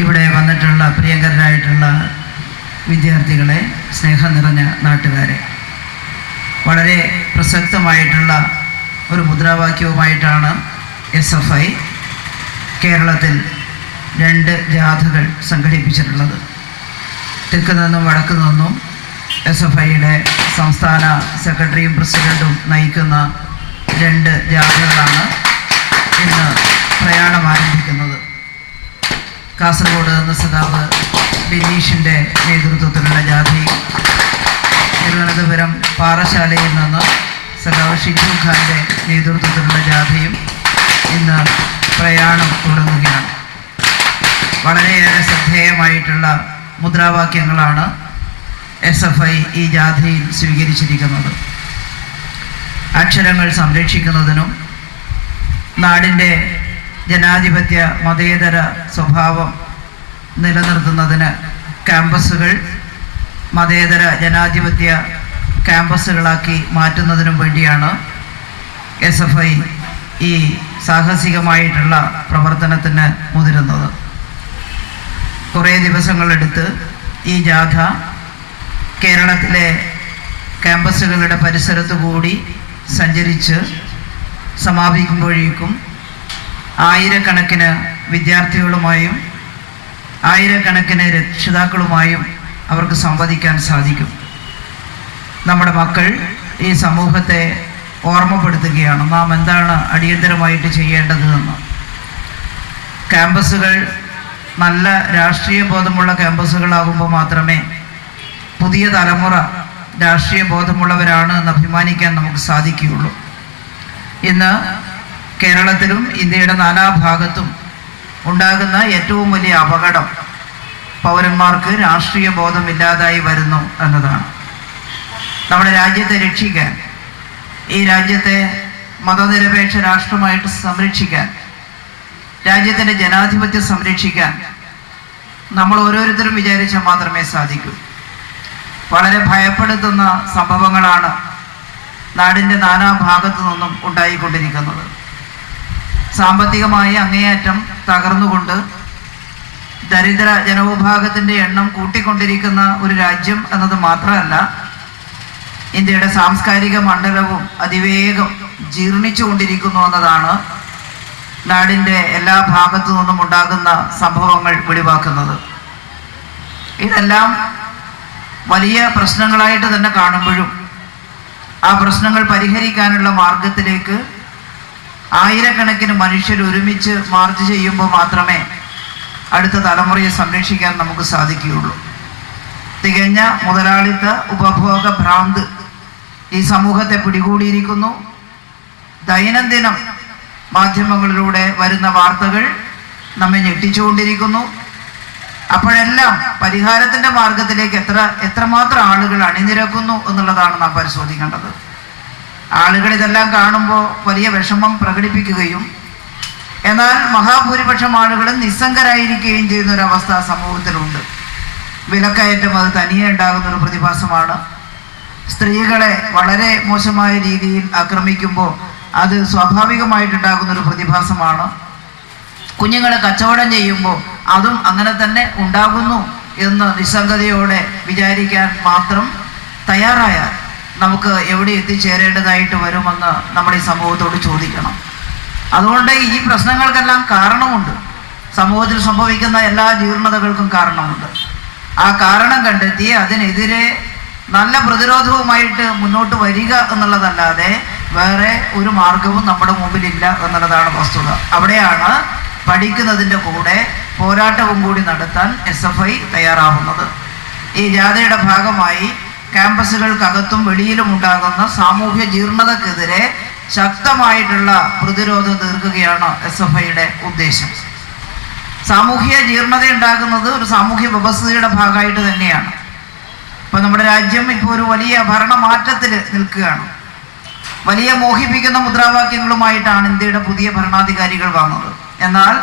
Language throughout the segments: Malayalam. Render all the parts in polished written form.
ഇവിടെ വന്നിട്ടുള്ള പ്രിയങ്കരരായിട്ടുള്ള വിദ്യാർത്ഥികളെ, സ്നേഹം നിറഞ്ഞ നാട്ടുകാരെ, വളരെ പ്രസക്തമായിട്ടുള്ള ഒരു മുദ്രാവാക്യവുമായിട്ടാണ് SFI കേരളത്തിൽ 2 ജാഥകൾ സംഘടിപ്പിച്ചിട്ടുള്ളത്. തെക്ക് നിന്നും വടക്ക് നിന്നും SFIയുടെ സംസ്ഥാന സെക്രട്ടറിയും പ്രസിഡൻറ്റും നയിക്കുന്ന 2 ജാഥകളാണ് ഇന്ന് പ്രയാണം ആരംഭിക്കുന്നത്. കാസർഗോഡ് നിന്ന് സഖാവ് ബിനീഷിൻ്റെ നേതൃത്വത്തിലുള്ള ജാഥയും, തിരുവനന്തപുരം പാറശാലയിൽ നിന്ന് സഖാവ് ഷിജു ഖാൻ്റെ നേതൃത്വത്തിലുള്ള ജാഥയും ഇന്ന് പ്രയാണം തുടങ്ങുകയാണ്. വളരെയേറെ ശ്രദ്ധേയമായിട്ടുള്ള മുദ്രാവാക്യങ്ങളാണ് SFI ഈ ജാഥയിൽ സ്വീകരിച്ചിരിക്കുന്നത്. അക്ഷരങ്ങൾ സംരക്ഷിക്കുന്നതിനും നാടിൻ്റെ ജനാധിപത്യ മതേതര സ്വഭാവം നിലനിർത്തുന്നതിന് ക്യാമ്പസുകൾ മതേതര ജനാധിപത്യ ക്യാമ്പസുകളാക്കി മാറ്റുന്നതിനും വേണ്ടിയാണ് SFI ഈ സാഹസികമായിട്ടുള്ള പ്രവർത്തനത്തിന് മുതിരുന്നത്. കുറേ ദിവസങ്ങളെടുത്ത് ഈ ജാഥ കേരളത്തിലെ ക്യാമ്പസുകളുടെ പരിസരത്തു കൂടി സഞ്ചരിച്ച് സമാപിക്കുമ്പോഴേക്കും ആയിരക്കണക്കിന് വിദ്യാർത്ഥികളുമായും ആയിരക്കണക്കിന് രക്ഷിതാക്കളുമായും അവർക്ക് സംവദിക്കാൻ സാധിക്കും. നമ്മുടെ മക്കൾ ഈ സമൂഹത്തെ ഓർമ്മപ്പെടുത്തുകയാണ് നാം എന്താണ് അടിയന്തരമായിട്ട് ചെയ്യേണ്ടതെന്ന്. ക്യാമ്പസുകൾ നല്ല രാഷ്ട്രീയ ബോധമുള്ള ക്യാമ്പസുകളാകുമ്പോൾ മാത്രമേ പുതിയ തലമുറ രാഷ്ട്രീയ ബോധമുള്ളവരാണ് എന്ന് അഭിമാനിക്കാൻ നമുക്ക് സാധിക്കുകയുള്ളൂ. ഇന്ന് കേരളത്തിലും ഇന്ത്യയുടെ നാനാഭാഗത്തും ഉണ്ടാകുന്ന ഏറ്റവും വലിയ അപകടം പൗരന്മാർക്ക് രാഷ്ട്രീയ ബോധമില്ലാതായി വരുന്നു എന്നതാണ്. നമ്മുടെ രാജ്യത്തെ രക്ഷിക്കാൻ, ഈ രാജ്യത്തെ മതനിരപേക്ഷ രാഷ്ട്രമായിട്ട് സംരക്ഷിക്കാൻ, രാജ്യത്തിൻ്റെ ജനാധിപത്യം സംരക്ഷിക്കാൻ നമ്മൾ ഓരോരുത്തരും വിചാരിച്ചാൽ മാത്രമേ സാധിക്കൂ. വളരെ ഭയപ്പെടുത്തുന്ന സംഭവങ്ങളാണ് നാടിൻ്റെ നാനാഭാഗത്തു നിന്നും ഉണ്ടായിക്കൊണ്ടിരിക്കുന്നത്. സാമ്പത്തികമായി അങ്ങേയറ്റം തകർന്നുകൊണ്ട് ദരിദ്ര ജനവിഭാഗത്തിൻ്റെ എണ്ണം കൂട്ടിക്കൊണ്ടിരിക്കുന്ന ഒരു രാജ്യം എന്നത് മാത്രമല്ല, ഇന്ത്യയുടെ സാംസ്കാരിക മണ്ഡലവും അതിവേഗം ജീർണിച്ചു കൊണ്ടിരിക്കുന്നു എന്നതാണ് നാടിൻ്റെ എല്ലാ ഭാഗത്തു നിന്നും ഉണ്ടാകുന്ന സംഭവങ്ങൾ വെളിവാക്കുന്നത്. ഇതെല്ലാം വലിയ പ്രശ്നങ്ങളായിട്ട് തന്നെ കാണുമ്പോഴും ആ പ്രശ്നങ്ങൾ പരിഹരിക്കാനുള്ള മാർഗത്തിലേക്ക് ആയിരക്കണക്കിന് മനുഷ്യർ ഒരുമിച്ച് മാർച്ച് ചെയ്യുമ്പോൾ മാത്രമേ അടുത്ത തലമുറയെ സംരക്ഷിക്കാൻ നമുക്ക് സാധിക്കുകയുള്ളൂ. തികഞ്ഞ മുതലാളിത്ത ഉപഭോഗ ഭ്രാന്ത് ഈ സമൂഹത്തെ പിടികൂടിയിരിക്കുന്നു. ദൈനംദിനം മാധ്യമങ്ങളിലൂടെ വരുന്ന വാർത്തകൾ നമ്മെ ഞെട്ടിച്ചുകൊണ്ടിരിക്കുന്നു. അപ്പോഴെല്ലാം പരിഹാരത്തിൻ്റെ മാർഗത്തിലേക്ക് എത്രമാത്രം ആളുകൾ അണിനിരക്കുന്നു എന്നുള്ളതാണ് നാം പരിശോധിക്കേണ്ടത്. ആളുകൾ ഇതെല്ലാം കാണുമ്പോൾ വലിയ വിഷമം പ്രകടിപ്പിക്കുകയും എന്നാൽ മഹാഭൂരിപക്ഷം ആളുകളും നിസ്സംഗരായിരിക്കുകയും ചെയ്യുന്നൊരവസ്ഥ സമൂഹത്തിലുണ്ട്. വിലക്കയറ്റം അത് തനിയെ ഉണ്ടാകുന്നൊരു പ്രതിഭാസമാണ്. സ്ത്രീകളെ വളരെ മോശമായ രീതിയിൽ ആക്രമിക്കുമ്പോൾ അത് സ്വാഭാവികമായിട്ടുണ്ടാകുന്നൊരു പ്രതിഭാസമാണ്. കുഞ്ഞുങ്ങളെ കച്ചവടം ചെയ്യുമ്പോൾ അതും അങ്ങനെ തന്നെ ഉണ്ടാകുന്നു എന്ന് നിസ്സംഗതയോടെ വിചാരിക്കാൻ മാത്രം തയ്യാറായാൽ നമുക്ക് എവിടെ എത്തിച്ചേരേണ്ടതായിട്ട് വരുമെന്ന് നമ്മൾ ഈ സമൂഹത്തോട് ചോദിക്കണം. അതുകൊണ്ട് ഈ പ്രശ്നങ്ങൾക്കെല്ലാം കാരണമുണ്ട്. സമൂഹത്തിൽ സംഭവിക്കുന്ന എല്ലാ ജീർണതകൾക്കും കാരണമുണ്ട്. ആ കാരണം കണ്ടെത്തി അതിനെതിരെ നല്ല പ്രതിരോധവുമായിട്ട് മുന്നോട്ട് വരിക എന്നുള്ളതല്ലാതെ വേറെ ഒരു മാർഗവും നമ്മുടെ മുമ്പിലില്ല എന്നുള്ളതാണ് വസ്തുത. അവിടെയാണ് പഠിക്കുന്നതിൻ്റെ കൂടെ പോരാട്ടവും കൂടി നടത്താൻ SFI തയ്യാറാവുന്നത്. ഈ ജാഥയുടെ ഭാഗമായി ക്യാമ്പസുകൾക്കകത്തും വെളിയിലും ഉണ്ടാകുന്ന സാമൂഹ്യ ജീർണതക്കെതിരെ ശക്തമായിട്ടുള്ള പ്രതിരോധം തീർക്കുകയാണ് SFIയുടെ ഉദ്ദേശം. സാമൂഹ്യ ജീർണത ഉണ്ടാകുന്നത് ഒരു സാമൂഹ്യ വ്യവസ്ഥയുടെ ഭാഗമായിട്ട് തന്നെയാണ്. ഇപ്പം നമ്മുടെ രാജ്യം ഇപ്പോൾ ഒരു വലിയ ഭരണമാറ്റത്തിൽ നിൽക്കുകയാണ്. വലിയ മോഹിപ്പിക്കുന്ന മുദ്രാവാക്യങ്ങളുമായിട്ടാണ് ഇന്ത്യയുടെ പുതിയ ഭരണാധികാരികൾ വന്നത്. എന്നാൽ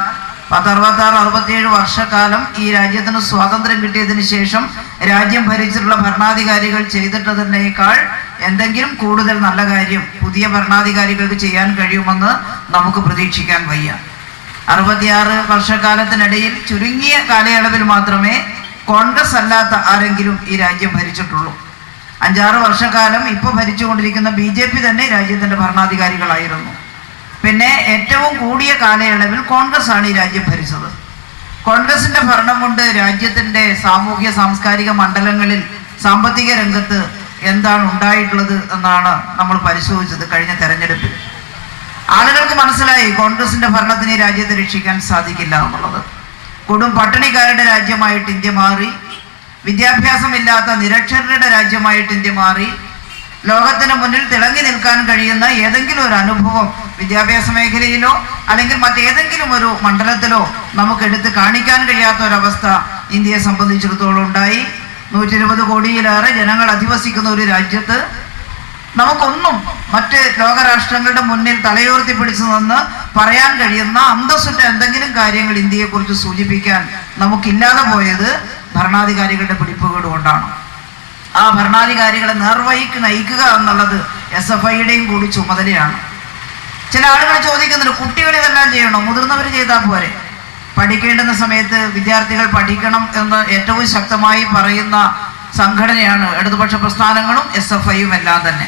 66-67 വർഷക്കാലം ഈ രാജ്യത്തിന് സ്വാതന്ത്ര്യം കിട്ടിയതിന് ശേഷം രാജ്യം ഭരിച്ചിട്ടുള്ള ഭരണാധികാരികൾ ചെയ്തിട്ടതിനേക്കാൾ എന്തെങ്കിലും കൂടുതൽ നല്ല കാര്യം പുതിയ ഭരണാധികാരികൾക്ക് ചെയ്യാൻ കഴിയുമെന്ന് നമുക്ക് പ്രതീക്ഷിക്കാൻ വയ്യ. 66 വർഷക്കാലത്തിനിടയിൽ ചുരുങ്ങിയ കാലയളവിൽ മാത്രമേ കോൺഗ്രസ് അല്ലാത്ത ആരെങ്കിലും ഈ രാജ്യം ഭരിച്ചിട്ടുള്ളൂ. 5-6 വർഷക്കാലം ഇപ്പോൾ ഭരിച്ചുകൊണ്ടിരിക്കുന്ന BJP തന്നെ രാജ്യത്തിൻ്റെ ഭരണാധികാരികളായിരുന്നു. പിന്നെ ഏറ്റവും കൂടിയ കാലയളവിൽ കോൺഗ്രസ് ആണ് ഈ രാജ്യം ഭരിച്ചത്. കോൺഗ്രസിൻ്റെ ഭരണം കൊണ്ട് രാജ്യത്തിൻ്റെ സാമൂഹ്യ സാംസ്കാരിക മണ്ഡലങ്ങളിൽ സാമ്പത്തിക രംഗത്ത് എന്താണ് ഉണ്ടായിട്ടുള്ളത് എന്നാണ് നമ്മൾ പരിശോധിച്ചത് കഴിഞ്ഞ തെരഞ്ഞെടുപ്പിൽ. ആളുകൾക്ക് മനസ്സിലായി കോൺഗ്രസിൻ്റെ ഭരണത്തിന് ഈ രാജ്യത്തെ രക്ഷിക്കാൻ സാധിക്കില്ല എന്നുള്ളത്. കൊടും പട്ടിണിക്കാരുടെ രാജ്യമായിട്ട് ഇന്ത്യ മാറി, വിദ്യാഭ്യാസമില്ലാത്ത നിരക്ഷരരുടെ രാജ്യമായിട്ട് ഇന്ത്യ മാറി. ലോകത്തിന് മുന്നിൽ തിളങ്ങി നിൽക്കാൻ കഴിയുന്ന ഏതെങ്കിലും ഒരു അനുഭവം വിദ്യാഭ്യാസ മേഖലയിലോ അല്ലെങ്കിൽ മറ്റേതെങ്കിലും ഒരു മണ്ഡലത്തിലോ നമുക്ക് എടുത്ത് കാണിക്കാൻ കഴിയാത്ത ഒരവസ്ഥ ഇന്ത്യയെ സംബന്ധിച്ചിടത്തോളം ഉണ്ടായി. 120 കോടിയിലേറെ ജനങ്ങൾ അധിവസിക്കുന്ന ഒരു രാജ്യത്ത് നമുക്കൊന്നും മറ്റ് ലോകരാഷ്ട്രങ്ങളുടെ മുന്നിൽ തലയോർത്തി പിടിച്ചു നിന്ന് പറയാൻ കഴിയുന്ന അന്തസ്സുറ്റ എന്തെങ്കിലും കാര്യങ്ങൾ ഇന്ത്യയെക്കുറിച്ച് സൂചിപ്പിക്കാൻ നമുക്കില്ലാതെ പോയത് ഭരണാധികാരികളുടെ പിടിപ്പുകേട് കൊണ്ടാണ്. ആ ഭരണാധികാരികളെ നേർവഴിക്ക് നയിക്കുക എന്നുള്ളത് SFIയുടെയും കൂടി ചുമതലയാണ്. ചില ആളുകൾ ചോദിക്കുന്നുണ്ട്, കുട്ടികൾ ഇതെല്ലാം ചെയ്യണോ? മുതിർന്നവർ ചെയ്താൽ പോരെ? പഠിക്കേണ്ടുന്ന സമയത്ത് വിദ്യാർത്ഥികൾ പഠിക്കണം എന്ന് ഏറ്റവും ശക്തമായി പറയുന്ന സംഘടനയാണ് ഇടതുപക്ഷ പ്രസ്ഥാനങ്ങളും SFIയും എല്ലാം തന്നെ.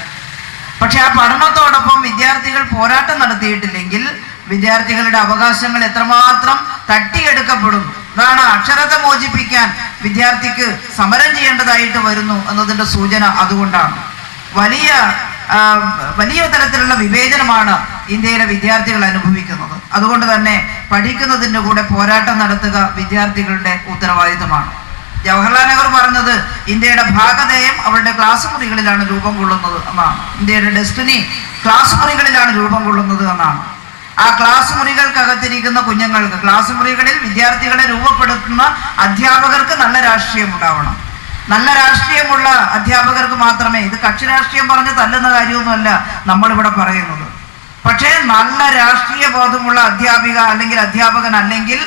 പക്ഷെ ആ പഠനത്തോടൊപ്പം വിദ്യാർത്ഥികൾ പോരാട്ടം നടത്തിയിട്ടില്ലെങ്കിൽ വിദ്യാർത്ഥികളുടെ അവകാശങ്ങൾ എത്രമാത്രം തട്ടിയെടുക്കപ്പെടുന്നു. അതാണ് അക്ഷരത്തെ മോചിപ്പിക്കാൻ വിദ്യാർത്ഥിക്ക് സമരം ചെയ്യേണ്ടതായിട്ട് വരുന്നു എന്നതിൻ്റെ സൂചന അതുകൊണ്ടാണ്. വലിയ തരത്തിലുള്ള വിവേചനമാണ് ഇന്ത്യയിലെ വിദ്യാർത്ഥികൾ അനുഭവിക്കുന്നത്. അതുകൊണ്ട് തന്നെ പഠിക്കുന്നതിൻ്റെ കൂടെ പോരാട്ടം നടത്തുക വിദ്യാർത്ഥികളുടെ ഉത്തരവാദിത്തമാണ്. ജവഹർലാൽ നെഹ്റു പറഞ്ഞത് ഇന്ത്യയുടെ ഭാഗധേയം അവരുടെ ക്ലാസ് മുറികളിലാണ് രൂപം കൊള്ളുന്നത് എന്നാണ്. ഇന്ത്യയുടെ ഡെസ്റ്റിനി ക്ലാസ് മുറികളിലാണ് രൂപം കൊള്ളുന്നത് എന്നാണ്. ആ ക്ലാസ് മുറികൾക്കകത്തിരിക്കുന്ന കുഞ്ഞുങ്ങൾക്ക്, ക്ലാസ് മുറികളിൽ വിദ്യാർത്ഥികളെ രൂപപ്പെടുത്തുന്ന അധ്യാപകർക്ക് നല്ല രാഷ്ട്രീയം ഉണ്ടാവണം. നല്ല രാഷ്ട്രീയമുള്ള അധ്യാപകർക്ക് മാത്രമേ, ഇത് കക്ഷി രാഷ്ട്രീയം പറഞ്ഞ് തല്ലുന്ന കാര്യമൊന്നുമല്ല നമ്മളിവിടെ പറയുന്നത്, പക്ഷേ നല്ല രാഷ്ട്രീയ ബോധമുള്ള അധ്യാപിക അല്ലെങ്കിൽ അധ്യാപകൻ അല്ലെങ്കിൽ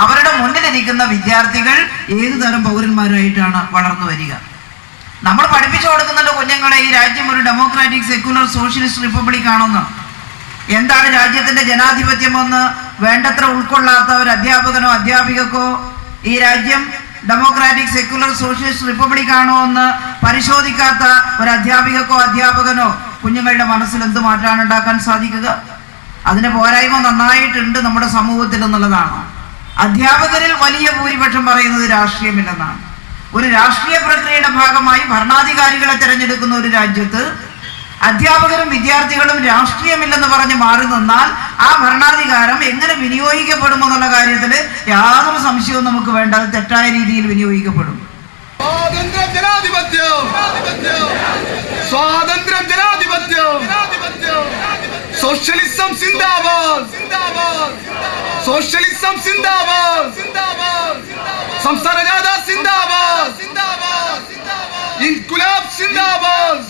അവരുടെ മുന്നിലിരിക്കുന്ന വിദ്യാർത്ഥികൾ ഏതു തരം പൗരന്മാരായിട്ടാണ് വളർന്നു വരിക. നമ്മൾ പഠിപ്പിച്ചു കൊടുക്കുന്നുണ്ട് കുഞ്ഞുങ്ങളെ ഈ രാജ്യം ഒരു ഡെമോക്രാറ്റിക് സെക്യുലർ സോഷ്യലിസ്റ്റ് റിപ്പബ്ലിക് ആണെന്ന്. എന്താണ് രാജ്യത്തിന്റെ ജനാധിപത്യമെന്ന് വേണ്ടത്ര ഉൾക്കൊള്ളാത്ത ഒരു അധ്യാപകനോ അധ്യാപികക്കോ ഈ രാജ്യം ഡെമോക്രാറ്റിക് സെക്യുലർ സോഷ്യലിസ്റ്റ് റിപ്പബ്ലിക് ആണോ എന്ന് പരിശോധിക്കാത്ത ഒരു അധ്യാപികക്കോ അധ്യാപകനോ കുഞ്ഞുങ്ങളുടെ മനസ്സിൽ എന്ത് മാറ്റാണ് ഉണ്ടാക്കാൻ സാധിക്കുക? അതിന് പോരായ്മ നന്നായിട്ടുണ്ട് നമ്മുടെ സമൂഹത്തിൽ എന്നുള്ളതാണ്. അധ്യാപകരിൽ വലിയ ഭൂരിപക്ഷം പറയുന്നത് രാഷ്ട്രീയമില്ലെന്നാണ്. ഒരു രാഷ്ട്രീയ പ്രക്രിയയുടെ ഭാഗമായി ഭരണാധികാരികളെ തിരഞ്ഞെടുക്കുന്ന ഒരു രാജ്യത്ത് അധ്യാപകരും വിദ്യാർത്ഥികളും രാഷ്ട്രീയമില്ലെന്ന് പറഞ്ഞ് മാറി നിന്നാൽ ആ ഭരണാധികാരം എങ്ങനെ വിനിയോഗിക്കപ്പെടുമെന്നുള്ള കാര്യത്തിൽ യാതൊരു സംശയവും നമുക്ക് വേണ്ട. അത് തെറ്റായ രീതിയിൽ വിനിയോഗിക്കപ്പെടും. സോഷ്യലിസം സിന്ദാബാദ്, സോഷ്യലിസം സിന്ദാബാദ്, സംസ്ഥാന ജാഥ സിന്ദാബാദ്, ഇൻകുലാബ് സിന്ദാബാദ്.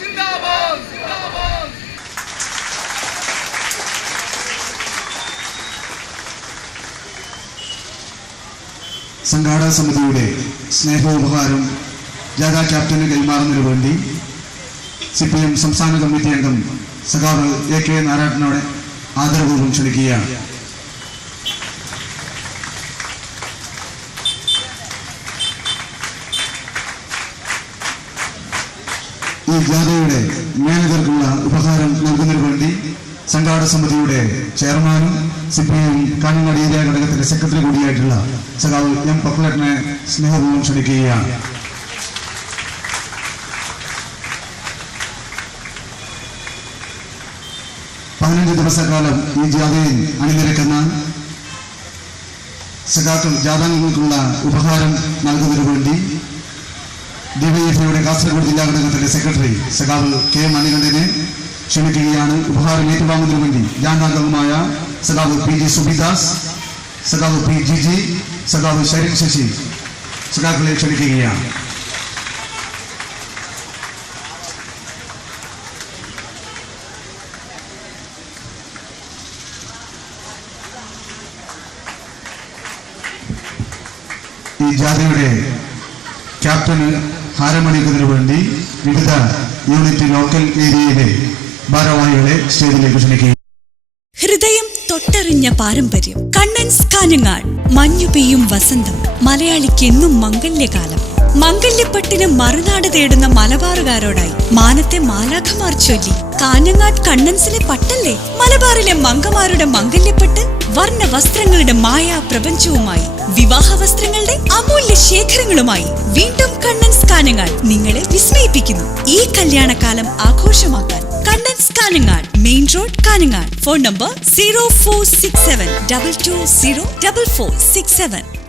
സംഘാടക സമിതിയുടെ സ്നേഹോപഹാരം ജാഥ ക്യാപ്റ്റന് കൈമാറുന്നതിനു വേണ്ടി CPM സംസ്ഥാന കമ്മിറ്റി അംഗം സഖാവ് AK നാരായണനോട് ആദരപൂർവ്വം ക്ഷണിക്കുകയാണ്. ഈ ജാഥയുടെ മാനേജർക്കുള്ള ഉപഹാരം നൽകുന്നതിനു വേണ്ടി സംഘാടക സമിതിയുടെ ചെയർമാനും CPM കാഞ്ഞങ്ങാട് ഏരിയ ഘടകത്തിന്റെ സെക്രട്ടറി കൂടിയായിട്ടുള്ള സഖാവ് M പക്ലറ്റിനെ സ്നേഹപൂർവ്വം ക്ഷണിക്കുകയാണ്. ദിവസക്കാലം ഈ ജാഥയിൽ അണിനിരക്കുന്ന സഖാക്കൾ ജാഥാംഗങ്ങൾക്കുള്ള ഉപഹാരം നൽകുന്നതിനു വേണ്ടി DYFIയുടെ കാസർഗോഡ് ജില്ലാ ഘടകത്തിന്റെ സെക്രട്ടറി സഖാവ് K മണികണ്ഠനെ ക്ഷണിക്കുകയാണ്. ഉപഹാരം ഏറ്റുവാങ്ങുന്നതിനു വേണ്ടി ജാഥാംഗമായ സഖാവ് PG സുബിദാസ്, സഖാവ് PGG, സഖാവ് ശരൺ ശശി സഖാക്കളെ ക്ഷണിക്കുകയാണ്. ജാഥയുടെ ക്യാപ്റ്റന് ഹാരമണിക്കുന്നതിന് വേണ്ടി വിവിധ യൂണിറ്റ് ലോക്കൽ ഏരിയയിലെ ഭാരവാഹികളെ സ്റ്റേജിലേക്ക് ക്ഷണിക്കുക. ഹൃദയം തൊട്ടറിഞ്ഞ പാരമ്പര്യം. കണ്ണൻസ് കാഞ്ഞങ്ങാട്. മഞ്ഞു പെയ്യും വസന്തം. മലയാളിക്ക് എന്നും മംഗല്യകാലം. മംഗല്യപ്പട്ടിന് മറുനാട് തേടുന്ന മലബാറുകാരോടായി മാനത്തെ മാലാഖമാർ ചൊല്ലി. കാഞ്ഞങ്ങാട് കണ്ണൻസിലെ പട്ടല്ലേ മലബാറിലെ മംഗമാരുടെ മംഗല്യപ്പട്ട്. വർണ്ണ വസ്ത്രങ്ങളുടെ മായാ പ്രപഞ്ചവുമായി, വിവാഹ വസ്ത്രങ്ങളുടെ അമൂല്യ ശേഖരങ്ങളുമായി വീണ്ടും കണ്ണൻസ് കാഞ്ഞങ്ങാട് നിങ്ങളെ വിസ്മയിപ്പിക്കുന്നു. ഈ കല്യാണകാലം ആഘോഷമാക്കാൻ Kannans Kanhangad, main road, Kanhangad. Phone number 0467 220 4467.